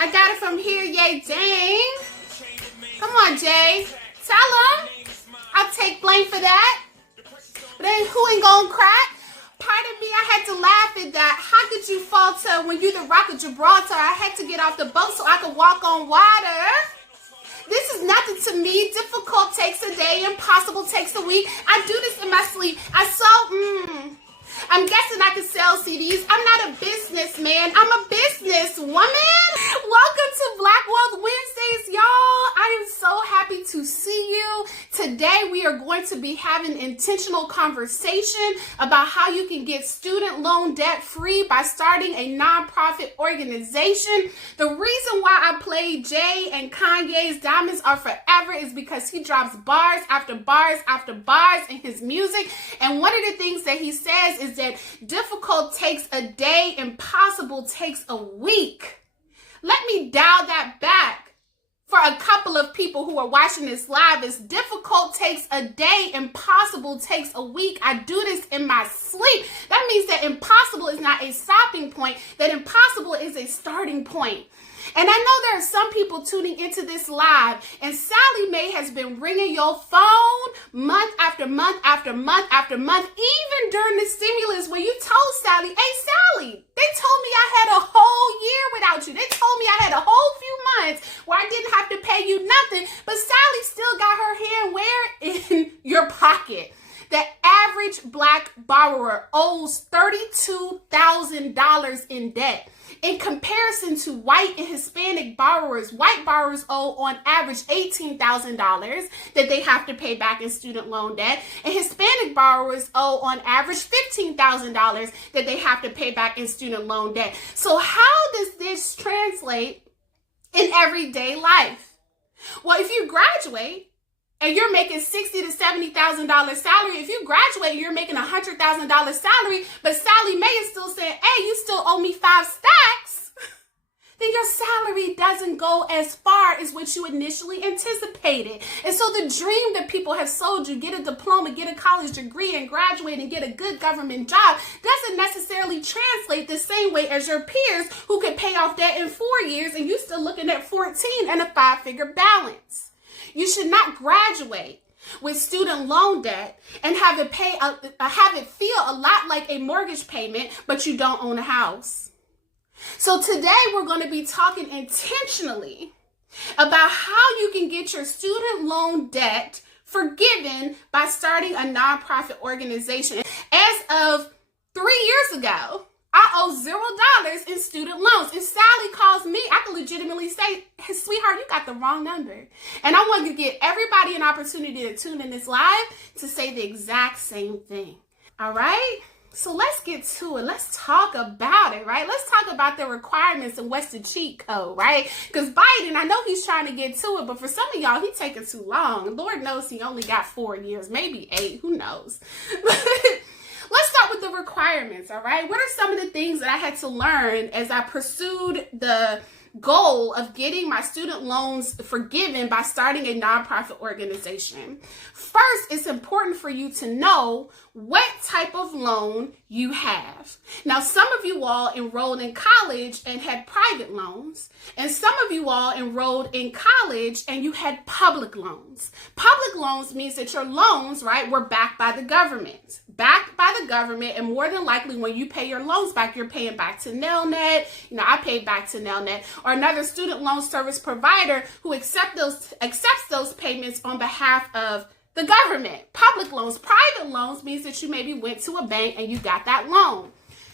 I got it from here, yay, dang. Come on, Jay. Tell him. I'll take blame for that. But then who ain't gonna crack? Pardon me, I had to laugh at that. How could you falter when you the Rock of Gibraltar? I had to get off the boat so I could walk on water. This is nothing to me. Difficult takes a day, impossible takes a week. I do this in my sleep. I'm guessing I can sell CDs. I'm not a businessman. I'm a businesswoman. Welcome to Black Wealth Wednesdays, y'all. I am so happy to see you. Today, we are going to be having intentional conversation about how you can get student loan debt free by starting a nonprofit organization. The reason why I play Jay and Kanye's Diamonds Are Forever is because he drops bars after bars after bars in his music. And one of the things that he says is that difficult takes a day, impossible takes a week. Let me dial that back for a couple of people who are watching this live. Is difficult takes a day, impossible takes a week. I do this in my sleep. That means that impossible is not a stopping point, that impossible is a starting point. And I know there are some people tuning into this live, and Sally Mae has been ringing your phone month after month after month after month, even during the stimulus where you told Sally, hey, Sally, they told me I had a whole year without you. They told me I had a whole few months where I didn't have to pay you nothing, but Sally still got her hand where? In your pocket. The average Black borrower owes $32,000 in debt. In comparison to white and Hispanic borrowers, white borrowers owe on average $18,000 that they have to pay back in student loan debt, and Hispanic borrowers owe on average $15,000 that they have to pay back in student loan debt. So how does this translate in everyday life? Well, if you graduate and you're making $60,000 to $70,000 salary, if you graduate, you're making $100,000 salary, but Sally Mae is still saying, hey, you still owe me 5 stacks, then your salary doesn't go as far as what you initially anticipated. And so the dream that people have sold you, get a diploma, get a college degree, and graduate and get a good government job, doesn't necessarily translate the same way as your peers who could pay off debt in 4 years and you still looking at 14 and a 5-figure balance. You should not graduate with student loan debt and have it feel a lot like a mortgage payment, but you don't own a house. So today we're going to be talking intentionally about how you can get your student loan debt forgiven by starting a nonprofit organization. As of 3 years ago, I owe $0 in student loans. If Sally calls me, I can legitimately say, hey, sweetheart, you got the wrong number. And I want to give everybody an opportunity to tune in this live to say the exact same thing. All right? So let's get to it. Let's talk about it, right? Let's talk about the requirements and what's the cheat code, right? Because Biden, I know he's trying to get to it, but for some of y'all, he's taking too long. Lord knows he only got 4 years, maybe 8, who knows? Let's start with the requirements, all right? What are some of the things that I had to learn as I pursued the goal of getting my student loans forgiven by starting a nonprofit organization? First, it's important for you to know what type of loan you have. Now, some of you all enrolled in college and had private loans, and some of you all enrolled in college and you had public loans. Public loans means that your loans, right, were backed by the government. Backed by the government, and more than likely when you pay your loans back, you're paying back to Nelnet. You know, I paid back to Nelnet, or another student loan service provider who accepts those payments on behalf of the government. Public loans. Private loans means that you maybe went to a bank and you got that loan.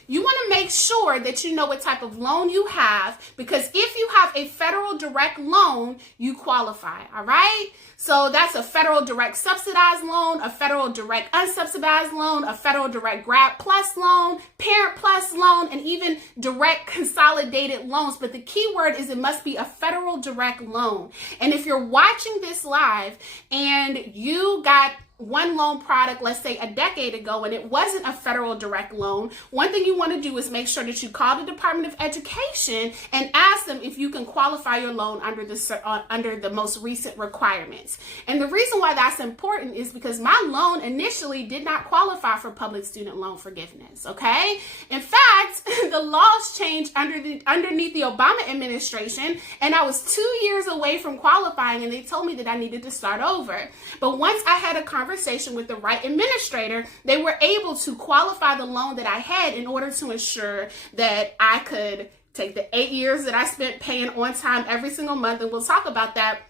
You want to make sure that you know what type of loan you have, because if you have a federal direct loan, you qualify, all right? So that's a federal direct subsidized loan, a federal direct unsubsidized loan, a federal direct grad plus loan, parent plus loan, and even direct consolidated loans. But the key word is it must be a federal direct loan. And if you're watching this live and you got one loan product, let's say a decade ago, and it wasn't a federal direct loan, one thing you want to do is make sure that you call the Department of Education and ask them if you can qualify your loan under the most recent requirements. And the reason why that's important is because my loan initially did not qualify for public student loan forgiveness, okay? In fact, the the laws changed underneath the Obama administration, and I was 2 years away from qualifying, and they told me that I needed to start over. But once I had a conversation with the right administrator, they were able to qualify the loan that I had in order to ensure that I could take the 8 years that I spent paying on time every single month, and we'll talk about that,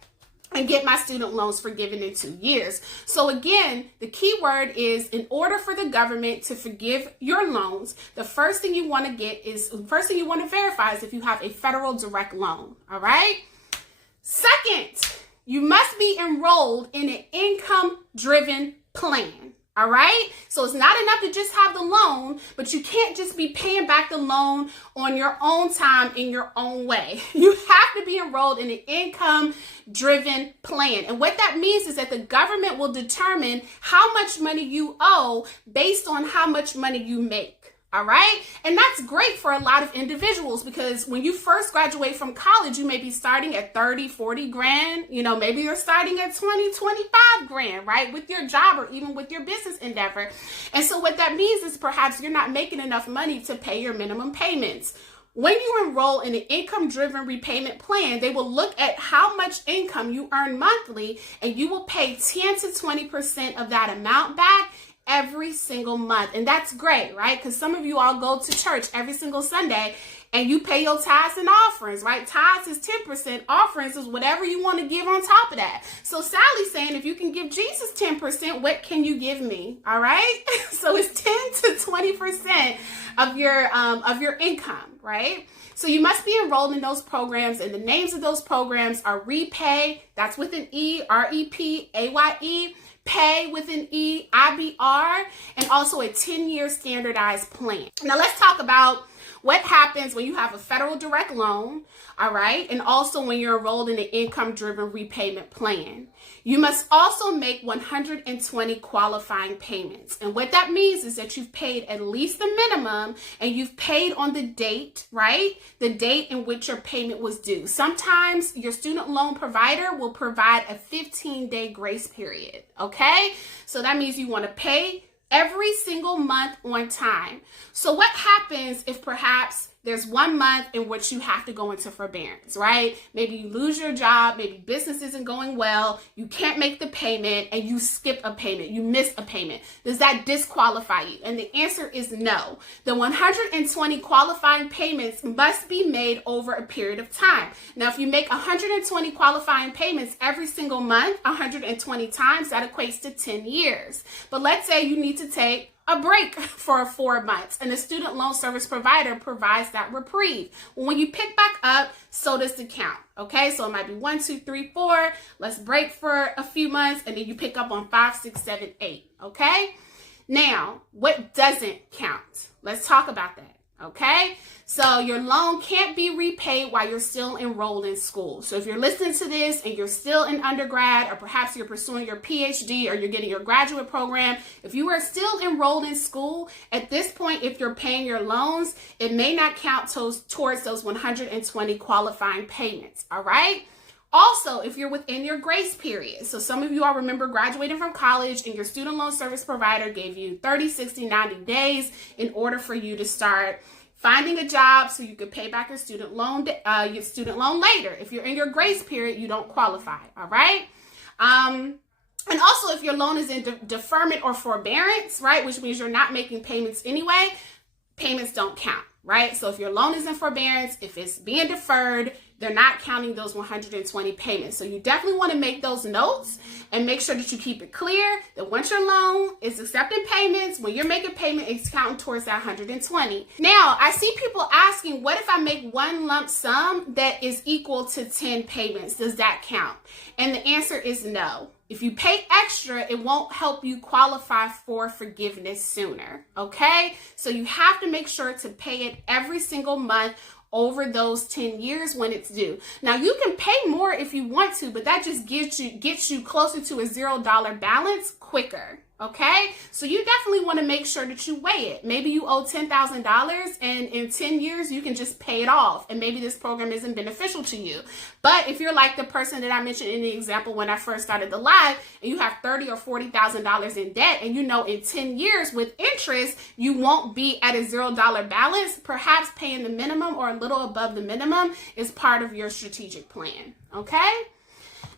and get my student loans forgiven in 2 years. So again, the key word is, in order for the government to forgive your loans, the first thing you want to verify is if you have a federal direct loan. All right. Second, you must be enrolled in an income-driven plan. All right. So it's not enough to just have the loan, but you can't just be paying back the loan on your own time in your own way. You have to be enrolled in an income-driven plan. And what that means is that the government will determine how much money you owe based on how much money you make. All right. And that's great for a lot of individuals, because when you first graduate from college, you may be starting at 30, 40 grand. You know, maybe you're starting at 20, 25 grand, right? With your job or even with your business endeavor. And so what that means is perhaps you're not making enough money to pay your minimum payments. When you enroll in an income-driven repayment plan, they will look at how much income you earn monthly, and you will pay 10 to 20% of that amount back every single month. And that's great, right? Because some of you all go to church every single Sunday and you pay your tithes and offerings, right? Tithes is 10%, offerings is whatever you want to give on top of that. So Sally's saying, if you can give Jesus 10%, what can you give me? All right. So it's 10 to 20% of your income, right? So you must be enrolled in those programs, and the names of those programs are REPAY, that's with an E, REPAYE, Pay with an E, IBR, and also a 10-year standardized plan. Now let's talk about what happens when you have a federal direct loan, all right, and also when you're enrolled in an income-driven repayment plan. You must also make 120 qualifying payments. And what that means is that you've paid at least the minimum, and you've paid on the date, right? The date in which your payment was due. Sometimes your student loan provider will provide a 15-day grace period, okay? So that means you want to pay every single month on time. So what happens if perhaps there's 1 month in which you have to go into forbearance, right? Maybe you lose your job, maybe business isn't going well, you can't make the payment, and you skip a payment, you miss a payment. Does that disqualify you? And the answer is no. The 120 qualifying payments must be made over a period of time. Now, if you make 120 qualifying payments every single month, 120 times, that equates to 10 years. But let's say you need to take a break for 4 months, and the student loan service provider provides that reprieve. When you pick back up, so does the count. Okay, so it might be 1, 2, 3, 4. Let's break for a few months, and then you pick up on 5, 6, 7, 8. Okay, now what doesn't count? Let's talk about that. Okay, so your loan can't be repaid while you're still enrolled in school. So if you're listening to this and you're still in undergrad, or perhaps you're pursuing your PhD, or you're getting your graduate program, if you are still enrolled in school, at this point, if you're paying your loans, it may not count towards those 120 qualifying payments. All right. Also, if you're within your grace period, so some of you all remember graduating from college and your student loan service provider gave you 30, 60, 90 days in order for you to start finding a job so you could pay back your student loan later. If you're in your grace period, you don't qualify, all right? And also, if your loan is in deferment or forbearance, right, which means you're not making payments anyway, payments don't count, right? So if your loan is in forbearance, if it's being deferred, they're not counting those 120 payments. So you definitely want to make those notes and make sure that you keep it clear that once your loan is accepting payments, when you're making payment, it's counting towards that 120. Now, I see people asking, what if I make one lump sum that is equal to 10 payments? Does that count? And the answer is no. If you pay extra, it won't help you qualify for forgiveness sooner, okay? So you have to make sure to pay it every single month over those 10 years when it's due. Now, you can pay more if you want to, but that just gets you closer to a $0 balance quicker, Okay, so you definitely want to make sure that you weigh it. Maybe you owe $10,000 and in 10 years you can just pay it off, and maybe this program isn't beneficial to you. But if you're like the person that I mentioned in the example when I first started the live, and you have $30,000 or $40,000 in debt, and you know in 10 years with interest you won't be at a $0 balance, perhaps paying the minimum or a little above the minimum is part of your strategic plan. Okay?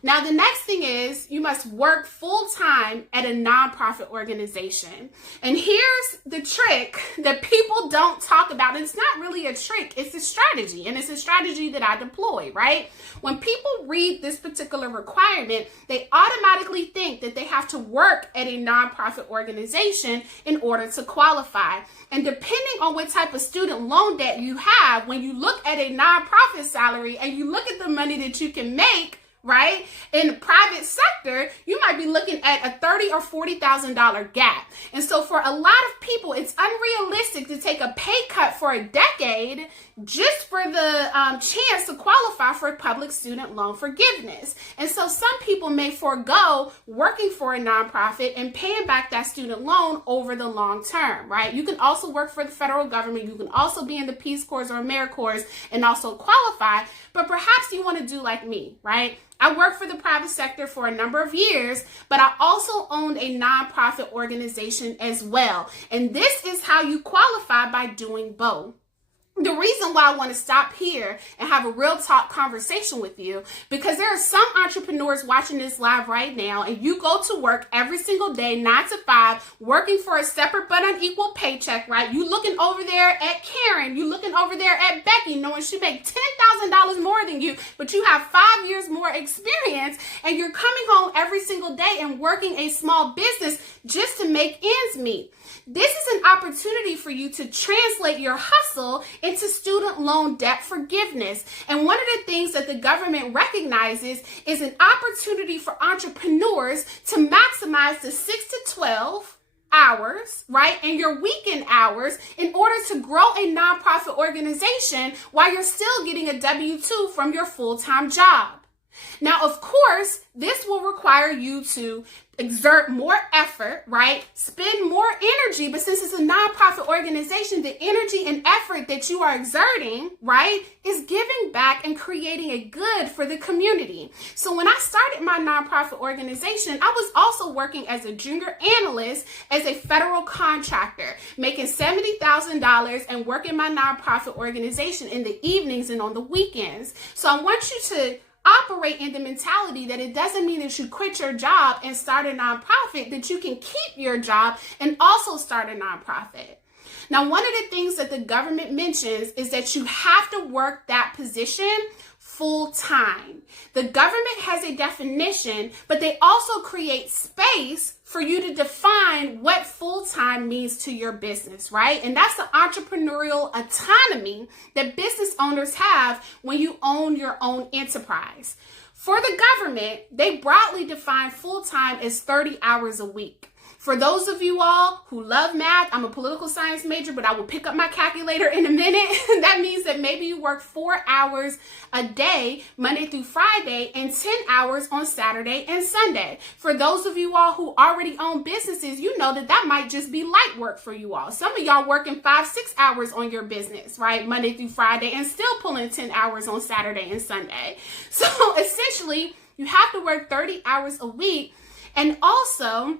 Now, the next thing is you must work full-time at a nonprofit organization. And here's the trick that people don't talk about. And it's not really a trick, it's a strategy. And it's a strategy that I deploy, right? When people read this particular requirement, they automatically think that they have to work at a nonprofit organization in order to qualify. And depending on what type of student loan debt you have, when you look at a nonprofit salary and you look at the money that you can make, right? In the private sector, you might be looking at a $30,000 or $40,000 gap. And so for a lot of people, it's unrealistic to take a pay cut for a decade just for the chance to qualify for public student loan forgiveness. And so some people may forego working for a nonprofit and paying back that student loan over the long term, right? You can also work for the federal government. You can also be in the Peace Corps or AmeriCorps and also qualify. But perhaps you want to do like me, right? I worked for the private sector for a number of years, but I also owned a nonprofit organization as well. And this is how you qualify by doing both. The reason why I want to stop here and have a real talk conversation with you, because there are some entrepreneurs watching this live right now, and you go to work every single day, 9 to 5, working for a separate but unequal paycheck, right? You looking over there at Karen, you looking over there at Becky, knowing she makes $10,000 more than you, but you have 5 years more experience, and you're coming home every single day and working a small business just to make ends meet. This is an opportunity for you to translate your hustle into student loan debt forgiveness. And one of the things that the government recognizes is an opportunity for entrepreneurs to maximize the 6 to 12 hours, right, and your weekend hours in order to grow a nonprofit organization while you're still getting a W-2 from your full-time job. Now, of course, this will require you to exert more effort, right? Spend more energy, but since it's a nonprofit organization, the energy and effort that you are exerting, right, is giving back and creating a good for the community. So when I started my nonprofit organization, I was also working as a junior analyst as a federal contractor, making $70,000 and working my nonprofit organization in the evenings and on the weekends. So I want you to operate in the mentality that it doesn't mean that you quit your job and start a nonprofit, that you can keep your job and also start a nonprofit. Now, one of the things that the government mentions is that you have to work that position full time. The government has a definition, but they also create space for you to define what full-time means to your business, right? And that's the entrepreneurial autonomy that business owners have when you own your own enterprise. For the government, they broadly define full-time as 30 hours a week. For those of you all who love math, I'm a political science major, but I will pick up my calculator in a minute. That means that maybe you work 4 hours a day, Monday through Friday, and 10 hours on Saturday and Sunday. For those of you all who already own businesses, you know that that might just be light work for you all. Some of y'all working 5-6 hours on your business, right? Monday through Friday, and still pulling 10 hours on Saturday and Sunday. So essentially, you have to work 30 hours a week. And also,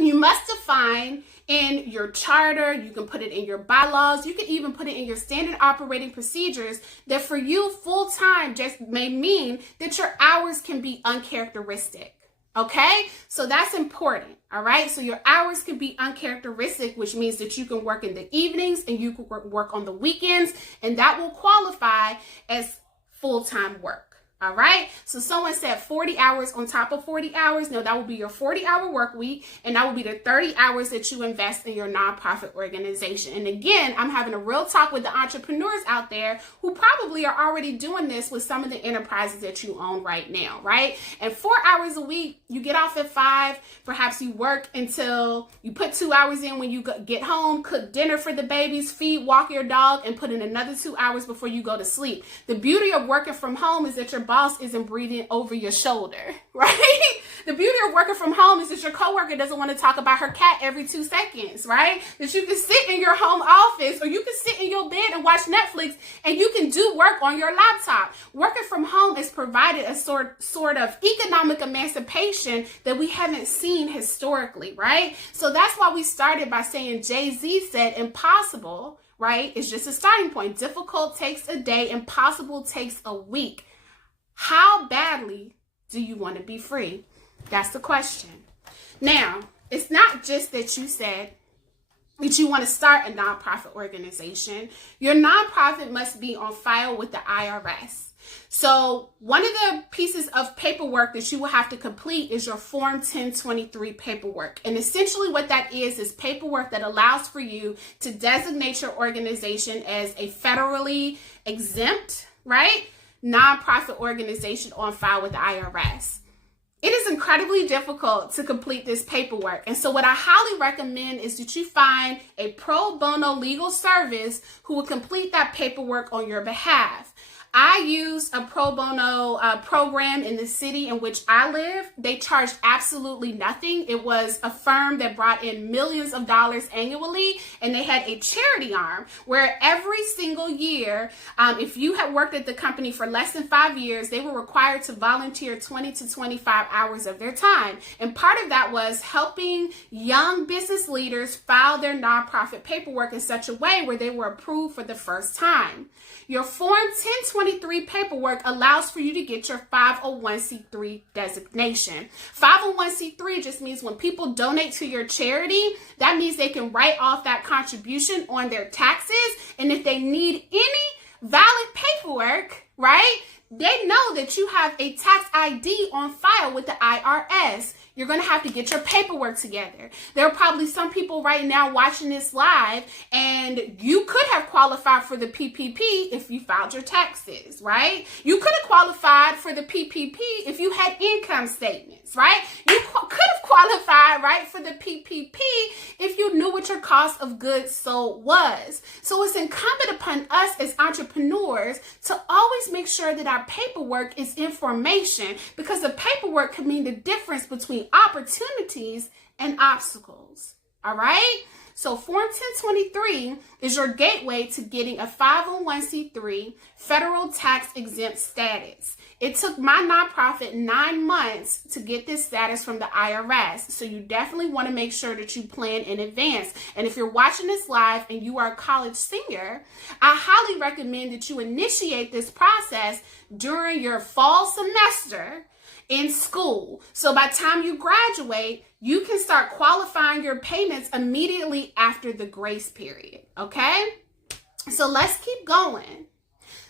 you must define in your charter, you can put it in your bylaws, you can even put it in your standard operating procedures, that for you, full-time just may mean that your hours can be uncharacteristic. Okay, so that's important. All right, so your hours can be uncharacteristic, which means that you can work in the evenings and you can work on the weekends, and that will qualify as full-time work. All right, so someone said 40 hours on top of 40 hours. No, that will be your 40-hour work week, and that will be the 30 hours that you invest in your nonprofit organization. And again, I'm having a real talk with the entrepreneurs out there who probably are already doing this with some of the enterprises that you own right now, right? And 4 hours a week, you get off at 5, perhaps you work until you put 2 hours in when you get home, cook dinner for the babies, feed, walk your dog, and put in another 2 hours before you go to sleep. The beauty of working from home is that your boss isn't breathing over your shoulder, right? The beauty of working from home is that your coworker doesn't want to talk about her cat every 2 seconds, right? That you can sit in your home office or you can sit in your bed and watch Netflix and you can do work on your laptop. Working from home has provided a sort of economic emancipation that we haven't seen historically, right? So that's why we started by saying Jay-Z said impossible, right? It's just a starting point. Difficult takes a day, impossible takes a week. How badly do you want to be free? That's the question. Now, it's not just that you said that you want to start a nonprofit organization. Your nonprofit must be on file with the IRS. So one of the pieces of paperwork that you will have to complete is your Form 1023 paperwork. And essentially what that is paperwork that allows for you to designate your organization as a federally exempt, right, nonprofit organization on file with the IRS. It is incredibly difficult to complete this paperwork. And so what I highly recommend is that you find a pro bono legal service who will complete that paperwork on your behalf. I use a pro bono program in the city in which I live. They charged absolutely nothing. It was a firm that brought in millions of dollars annually, and they had a charity arm where every single year, if you had worked at the company for less than 5 years, they were required to volunteer 20 to 25 hours of their time. And part of that was helping young business leaders file their nonprofit paperwork in such a way where they were approved for the first time. Your Form 1023 paperwork allows for you to get your 501c3 designation. 501c3 just means when people donate to your charity, that means they can write off that contribution on their taxes. And if they need any valid paperwork, right, they know that you have a tax ID on file with the IRS. You're going to have to get your paperwork together. There are probably some people right now watching this live, and you could have qualified for the PPP if you filed your taxes, right? You could have qualified for the PPP if you had income statements, right? You could have qualified, right, for the PPP if you knew what your cost of goods sold was. So it's incumbent upon us as entrepreneurs to always make sure that our paperwork is information, because the paperwork can mean the difference between opportunities and obstacles. All right. So Form 1023 is your gateway to getting a 501c3 federal tax exempt status. It took my nonprofit 9 months to get this status from the IRS. So you definitely want to make sure that you plan in advance. And if you're watching this live and you are a college senior, I highly recommend that you initiate this process during your fall semester in school. So by the time you graduate, you can start qualifying your payments immediately after the grace period, okay? So let's keep going.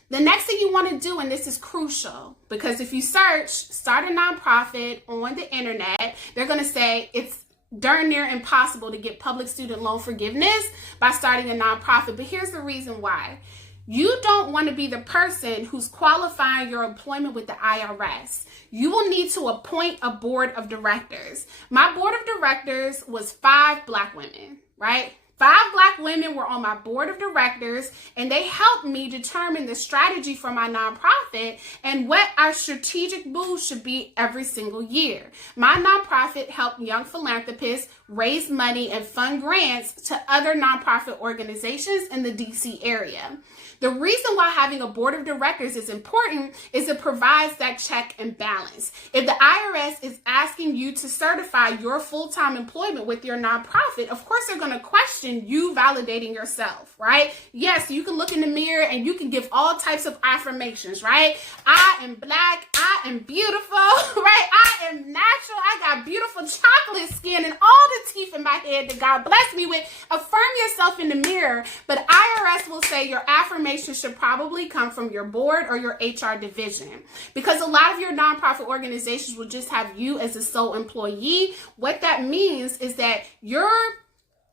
The next thing you want to do, and this is crucial, because if you search start a nonprofit on the internet, they're going to say it's darn near impossible to get public student loan forgiveness by starting a nonprofit. But here's the reason why. You don't want to be the person who's qualifying your employment with the IRS. You will need to appoint a board of directors. My board of directors was 5 Black women, right? 5 Black women were on my board of directors, and they helped me determine the strategy for my nonprofit and what our strategic moves should be every single year. My nonprofit helped young philanthropists raise money and fund grants to other nonprofit organizations in the DC area. The reason why having a board of directors is important is it provides that check and balance. If the IRS is asking you to certify your full-time employment with your nonprofit, of course they're going to question you validating yourself, right? Yes, you can look in the mirror and you can give all types of affirmations, right? I am Black, I am beautiful, right? I am natural, I got beautiful chocolate skin and all the teeth in my head that God blessed me with. Affirm yourself in the mirror, but IRS will say your affirmation should probably come from your board or your HR division, because a lot of your nonprofit organizations will just have you as a sole employee. What that means is that your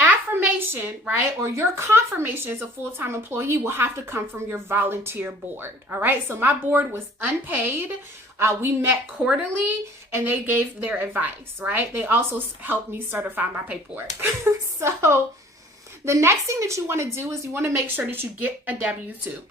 affirmation, right, or your confirmation as a full-time employee will have to come from your volunteer board. All right. So my board was unpaid. We met quarterly and they gave their advice, right? They also helped me certify my paperwork. So the next thing that you want to do is you want to make sure that you get a W-2.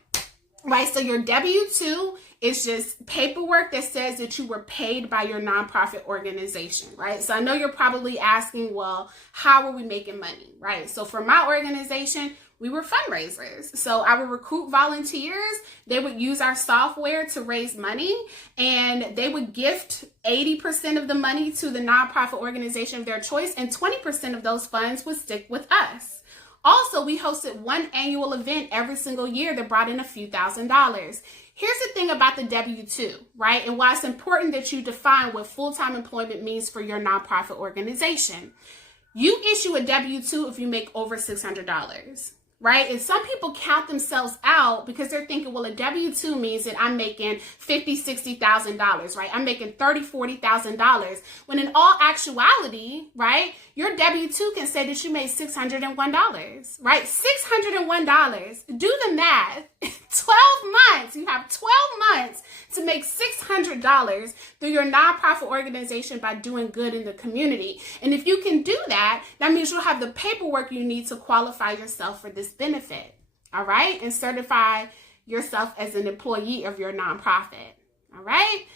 right? So your W-2 is just paperwork that says that you were paid by your nonprofit organization, right? So I know you're probably asking, well, how are we making money, right? So for my organization, we were fundraisers. So I would recruit volunteers. They would use our software to raise money, and they would gift 80% of the money to the nonprofit organization of their choice, and 20% of those funds would stick with us. Also, we hosted one annual event every single year that brought in a few $1,000s. Here's the thing about the W-2, right? And why it's important that you define what full-time employment means for your nonprofit organization. You issue a W-2 if you make over $600. Right? And some people count themselves out because they're thinking, well, a W-2 means that I'm making $50,000, $60,000, right? I'm making $30,000, $40,000. When in all actuality, right, your W-2 can say that you made $601, right? $601. Do the math. 12 months. You have 12 months to make $600 through your nonprofit organization by doing good in the community. And if you can do that, that means you'll have the paperwork you need to qualify yourself for this benefit. All right? And certify yourself as an employee of your nonprofit. All right?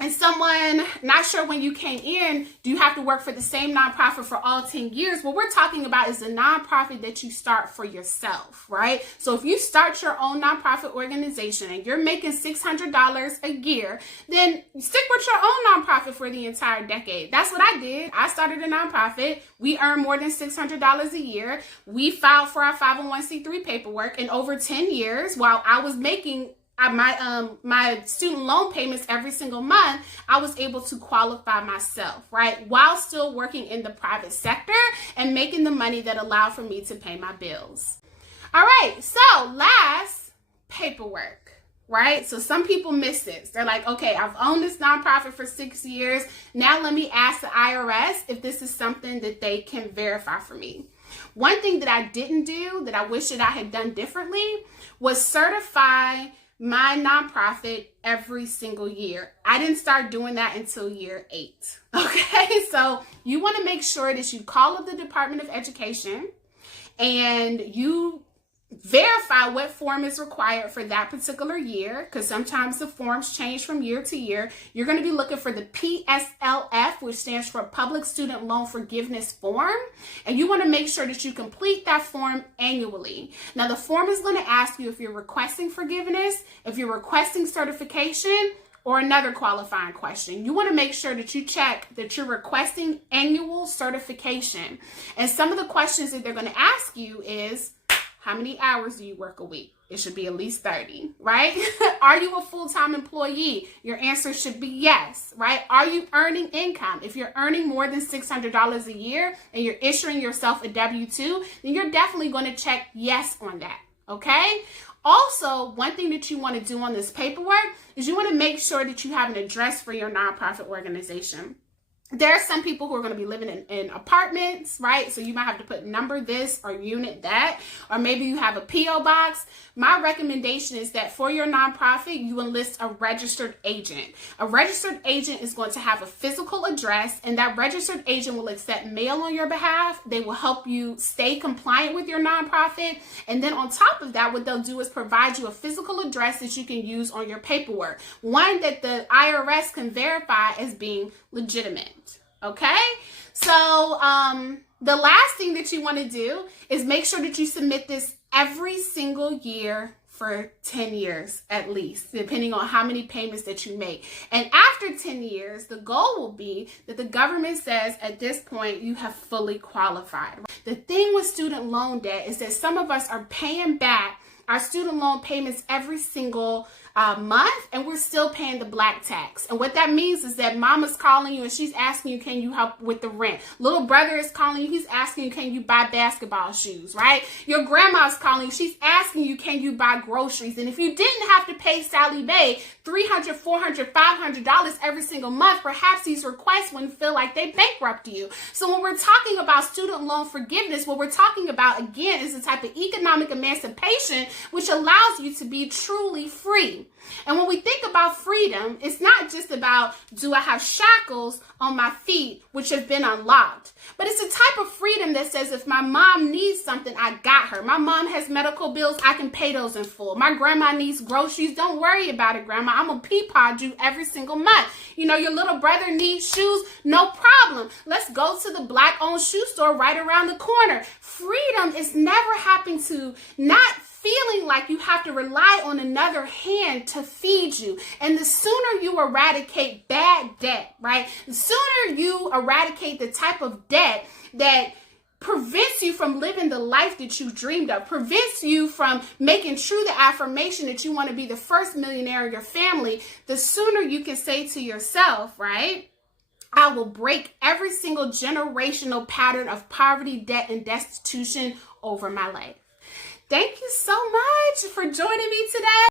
And someone, not sure when you came in, do you have to work for the same nonprofit for all 10 years? What we're talking about is the nonprofit that you start for yourself, right? So if you start your own nonprofit organization and you're making $600 a year, then stick with your own nonprofit for the entire decade. That's what I did. I started a nonprofit. We earned more than $600 a year. We filed for our 501c3 paperwork, and over 10 years, while I was making my student loan payments every single month, I was able to qualify myself, right? While still working in the private sector and making the money that allowed for me to pay my bills. All right, so last, paperwork, right? So some people miss this. They're like, okay, I've owned this nonprofit for 6 years. Now let me ask the IRS if this is something that they can verify for me. One thing that I didn't do that I wish that I had done differently was certify my nonprofit every single year. I didn't start doing that until year 8. Okay, so you want to make sure that you call up the Department of Education and you verify what form is required for that particular year, because sometimes the forms change from year to year. You're going to be looking for the PSLF, which stands for Public Student Loan Forgiveness Form, and you want to make sure that you complete that form annually. Now, the form is going to ask you if you're requesting forgiveness, if you're requesting certification, or another qualifying question. You want to make sure that you check that you're requesting annual certification. And some of the questions that they're going to ask you is, how many hours do you work a week? It should be at least 30, right? Are you a full-time employee? Your answer should be yes, right? Are you earning income? If you're earning more than $600 a year and you're issuing yourself a W-2, then you're definitely going to check yes on that, okay? Also, one thing that you want to do on this paperwork is you want to make sure that you have an address for your nonprofit organization. There are some people who are going to be living in apartments, right? So you might have to put number this or unit that, or maybe you have a P.O. box. My recommendation is that for your nonprofit, you enlist a registered agent. A registered agent is going to have a physical address, and that registered agent will accept mail on your behalf. They will help you stay compliant with your nonprofit. And then on top of that, what they'll do is provide you a physical address that you can use on your paperwork. One that the IRS can verify as being legitimate. Okay, so the last thing that you want to do is make sure that you submit this every single year for 10 years at least, depending on how many payments that you make. And after 10 years, the goal will be that the government says at this point you have fully qualified. The thing with student loan debt is that some of us are paying back our student loan payments every single month, and we're still paying the black tax. And what that means is that mama's calling you and she's asking you, can you help with the rent? Little brother is calling you, he's asking you, can you buy basketball shoes, right? Your grandma's calling you, she's asking you, can you buy groceries? And if you didn't have to pay Sally Mae $300, $400, $500 every single month, perhaps these requests wouldn't feel like they bankrupt you. So when we're talking about student loan forgiveness, what we're talking about, again, is the type of economic emancipation which allows you to be truly free. And when we think about freedom, it's not just about, do I have shackles on my feet, which have been unlocked? But it's a type of freedom that says, if my mom needs something, I got her. My mom has medical bills, I can pay those in full. My grandma needs groceries, don't worry about it, grandma. I'm gonna peapod you every single month. You know, your little brother needs shoes, no problem. Let's go to the Black-owned shoe store right around the corner. Freedom is never having to not feeling like you have to rely on another hand to feed you. And the sooner you eradicate bad debt, right? The sooner you eradicate the type of debt that prevents you from living the life that you dreamed of, prevents you from making true the affirmation that you want to be the first millionaire in your family, the sooner you can say to yourself, right, I will break every single generational pattern of poverty, debt, and destitution over my life. Thank you so much for joining me today.